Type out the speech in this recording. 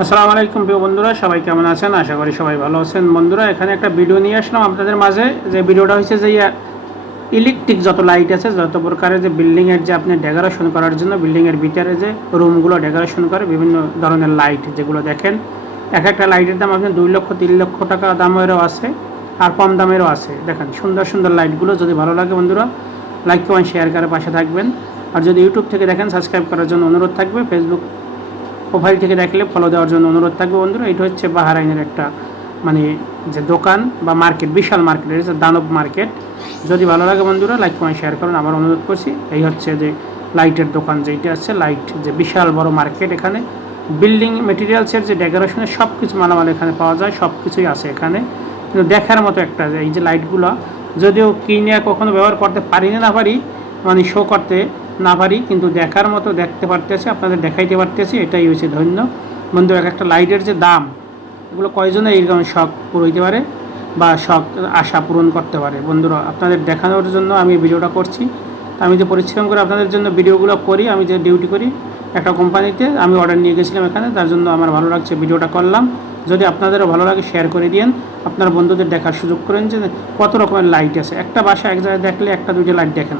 আসসালামু আলাইকুম প্রিয় বন্ধুরা, সবাই কেমন আছেন? আশা করি সবাই ভালো আছেন। বন্ধুরা, এখানে একটা ভিডিও নিয়ে আসলাম আপনাদের মাঝে। যে ভিডিওটা হচ্ছে যে ইলেকট্রিক যত লাইট আছে, যত প্রকারের যে বিল্ডিংয়ের যে আপনি ডেকোরেশন করার জন্য, বিল্ডিংয়ের ভিতরে যে রুমগুলো ডেকোরেশন করে, বিভিন্ন ধরনের লাইট যেগুলো দেখেন। এক একটা লাইটের দাম আপনি দুই লক্ষ, তিন লক্ষ টাকা দামেরও আছে আর কম দামেরও আছে। দেখেন, সুন্দর সুন্দর লাইটগুলো যদি ভালো লাগে বন্ধুরা, লাইক, কমেন্ট শেয়ার করে পাশে থাকবেন। আর যদি ইউটিউব থেকে দেখেন সাবস্ক্রাইব করার জন্য অনুরোধ থাকবে ফেসবুক প্রোফাইল থেকে দেখলে ফলো দেওয়ার জন্য অনুরোধ থাকবে বন্ধুরা। এটা হচ্ছে বাহারাইনের একটা মানে যে দোকান বা মার্কেট বিশাল মার্কেট এটা দানব মার্কেট যদি ভালো লাগে বন্ধুরা লাইক কমেন্ট শেয়ার করুন। আবার অনুরোধ করছি, এই হচ্ছে যে লাইটের দোকান যেইটা আছে লাইট যে বিশাল বড় মার্কেট এখানে। বিল্ডিং মেটেরিয়ালসের যে ডেকোরেশনের সব কিছু মালামাল এখানে পাওয়া যায় সব কিছুই আছে এখানে। কিন্তু দেখার মতো একটা এই যে লাইটগুলো যদিও কিনে কখনো ব্যবহার করতে পারি না পারি মানে শো করতে না পারি, কিন্তু দেখার মতো দেখতে পারতেছি, আপনাদের দেখাইতে পারতেছি, এটাই হচ্ছে ধন্য। বন্ধু এক একটা লাইটের যে দাম, এগুলো কয়জনে এইরকম শখ পুরোইতে পারে বা শখ, আশা পূরণ করতে পারে? বন্ধুরা, আপনাদের দেখানোর জন্য আমি ভিডিওটা করছি। আমি যে পরিশ্রম করে আপনাদের জন্য ভিডিওগুলো করি, আমি যে ডিউটি করি, একটা কোম্পানিতে আমি অর্ডার নিয়ে গেছিলাম এখানে, তার জন্য আমার ভালো লাগছে ভিডিওটা করলাম। যদি আপনাদেরও ভালো লাগে শেয়ার করে দিন আপনার বন্ধুদের দেখার সুযোগ করেন যে কত রকমের লাইট আছে। একটা বাসা এক জায়গায় দেখলে একটা দুইটা লাইট দেখেন।